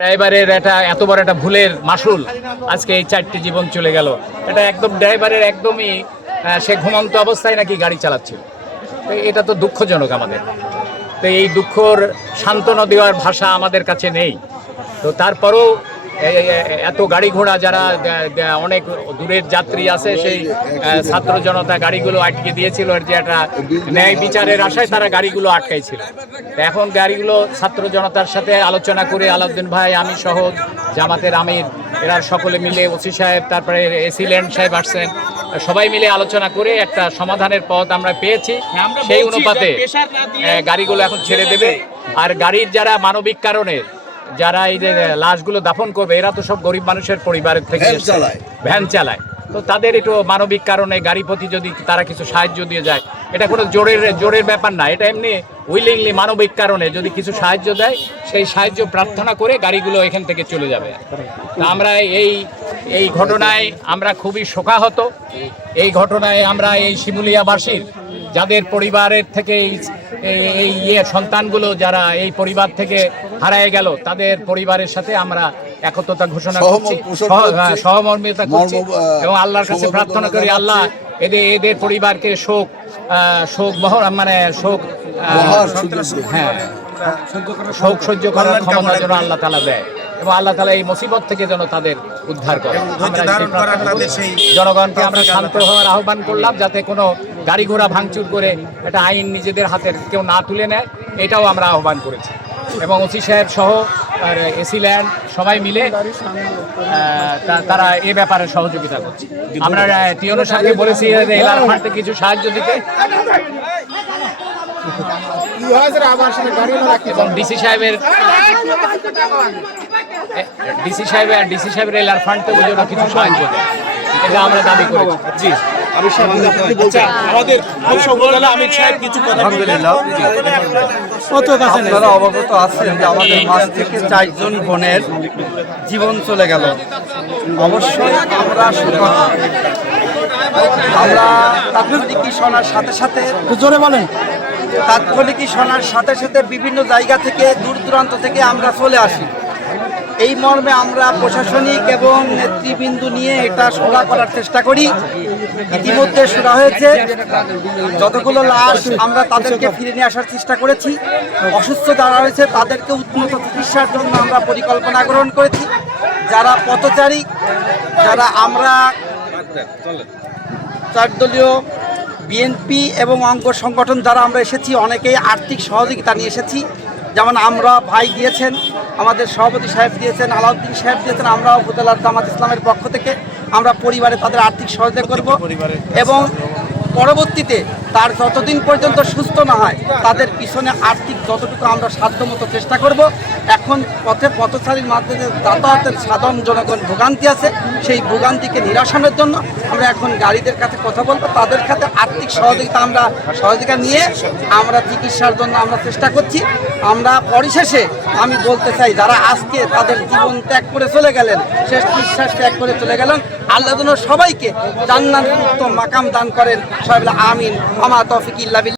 ড্রাইভারের এটা এত বড় একটা ভুলের মাসুল আজকে এই 4টি জীবন চলে গেল। এটা একদম ড্রাইভারের একদমই সে ঘুমন্ত অবস্থায় নাকি গাড়ি চালাচ্ছিল। তো এটা তো দুঃখজনক আমাদের। তো এই দুঃখর সান্ত্বনা দেওয়ার ভাষা আমাদের কাছে নেই। তো তারপরেও এত গাড়ি ঘোড়া যারা অনেক দূরের যাত্রী আছে সেই ছাত্র জনতা গাড়িগুলো আটকে দিয়েছিল, যে একটা ন্যায় বিচারের আশায় তারা গাড়িগুলো আটকাইছিল। এখন গাড়িগুলো ছাত্র জনতার সাথে আলোচনা করে আলাউদ্দিন ভাই, আমি সহ জামাতের আমির, এরা সকলে মিলে ওসি সাহেব, তারপরে এসিল্যান্ড সাহেব আসছেন, সবাই মিলে আলোচনা করে একটা সমাধানের পথ আমরা পেয়েছি। সেই অনুপাতে গাড়িগুলো এখন ছেড়ে দেবে। আর গাড়ির যারা মানবিক কারণে যারা এই যে লাশগুলো দাফন করবে, এরা তো সব গরিব মানুষের পরিবারের থেকে ভ্যান চালায়। তো তাদের একটু মানবিক কারণে গাড়ি প্রতি যদি তারা কিছু সাহায্য দিয়ে যায়, এটা কোনো জোরের ব্যাপার না, এটা এমনি উইলিংলি মানবিক কারণে যদি কিছু সাহায্য দেয়, সেই সাহায্য প্রার্থনা করে গাড়িগুলো এখান থেকে চলে যাবে। আমরা এই ঘটনায় আমরা খুবই শোকাহত। এই ঘটনায় আমরা এই শিমুলিয়াবাসীর যাদের পরিবারের থেকে এই সন্তানগুলো যারা এই পরিবার থেকে হারিয়ে গেল, তাদের পরিবারের সাথে আমরা একত্রতা ঘোষণা করছি, সহমর্মিতা করছি এবং আল্লাহর কাছে প্রার্থনা করি আল্লাহ এদের পরিবারকে শোক সহ্য করার ক্ষমতা যেন আল্লাহ তাআলা দেয় এবং আল্লাহ তাআলা এই মুসিবত থেকে যেন তাদের উদ্ধার করে। জনগণকে আমরা শান্ত হওয়ার আহ্বান করলাম, যাতে কোনো গাড়ি ঘোড়া ভাঙচুর করে এটা আইন নিজেদের হাতে কেউ না তুলে নেয়, এটাও আমরা আহ্বান করেছি। এবং ওসি সাহেব সহ এসিল্যান্ড সবাই মিলে তারা এ ব্যাপারে সহযোগিতা করছে। আমরা টিওনো সাহেবকে বলেছি এলার ফান্ডে কিছু সাহায্য দিতে, এবং ডিসি সাহেবের এলার ফান্ড থেকে যেন কিছু সাহায্য দেয়, এটা আমরা দাবি করেছি। আপনারা অবগত আছেন যে আমাদের মাঝ থেকে 4 জন বোনের জীবন চলে গেল। অবশ্যই আমরা তাৎক্ষণিকই শোনার সাথে সাথে বিভিন্ন জায়গা থেকে দূর দূরান্ত থেকে আমরা চলে আসি। এই মর্মে আমরা প্রশাসনিক এবং নেতৃবৃন্দ নিয়ে এটা সুরা করার চেষ্টা করি। ইতিমধ্যে সুরা হয়েছে, যতগুলো লাশ আমরা তাদেরকে ফিরে নিয়ে আসার চেষ্টা করেছি। অসুস্থ যারা হয়েছে তাদেরকে উন্নত চিকিৎসার জন্য আমরা পরিকল্পনা গ্রহণ করেছি। যারা পথচারী, যারা আমরা 4 দলীয় বিএনপি এবং অঙ্গ সংগঠন যারা আমরা এসেছি, অনেকেই আর্থিক সহযোগিতা নিয়ে এসেছি। যেমন আমরা ভাই দিয়েছেন, আমাদের সভাপতি সাহেব দিয়েছেন, আলাউদ্দিন সাহেব দিয়েছেন, আমরাও উপজেলার জামাত ইসলামের পক্ষ থেকে আমরা পরিবারে তাদের আর্থিক সহযোগিতা করব এবং পরবর্তীতে তার যতদিন পর্যন্ত সুস্থ না হয় তাদের পিছনে আর্থিক যতটুকু আমরা সাধ্যমতো চেষ্টা করব। এখন পথচারীর মাধ্যমে যাতায়াতের সাধারণ জনগণ ভোগান্তি আছে, সেই ভোগান্তিকে নিরসনের জন্য আমরা এখন গাড়িদের কাছে কথা বলবো, তাদের কাছে আর্থিক সহযোগিতা নিয়ে আমরা চিকিৎসার জন্য আমরা চেষ্টা করছি। আমরা পরিশেষে আমি বলতে চাই, যারা আজকে তাদের জীবন ত্যাগ করে চলে গেলেন, শেষ নিঃশ্বাস ত্যাগ করে চলে গেলেন, আল্লাহ যেন সবাইকে জান্নাতুল মাকাম দান করেন। সবাই আমিন। আমা তৌফিক ইল্লা বিল্লাহ।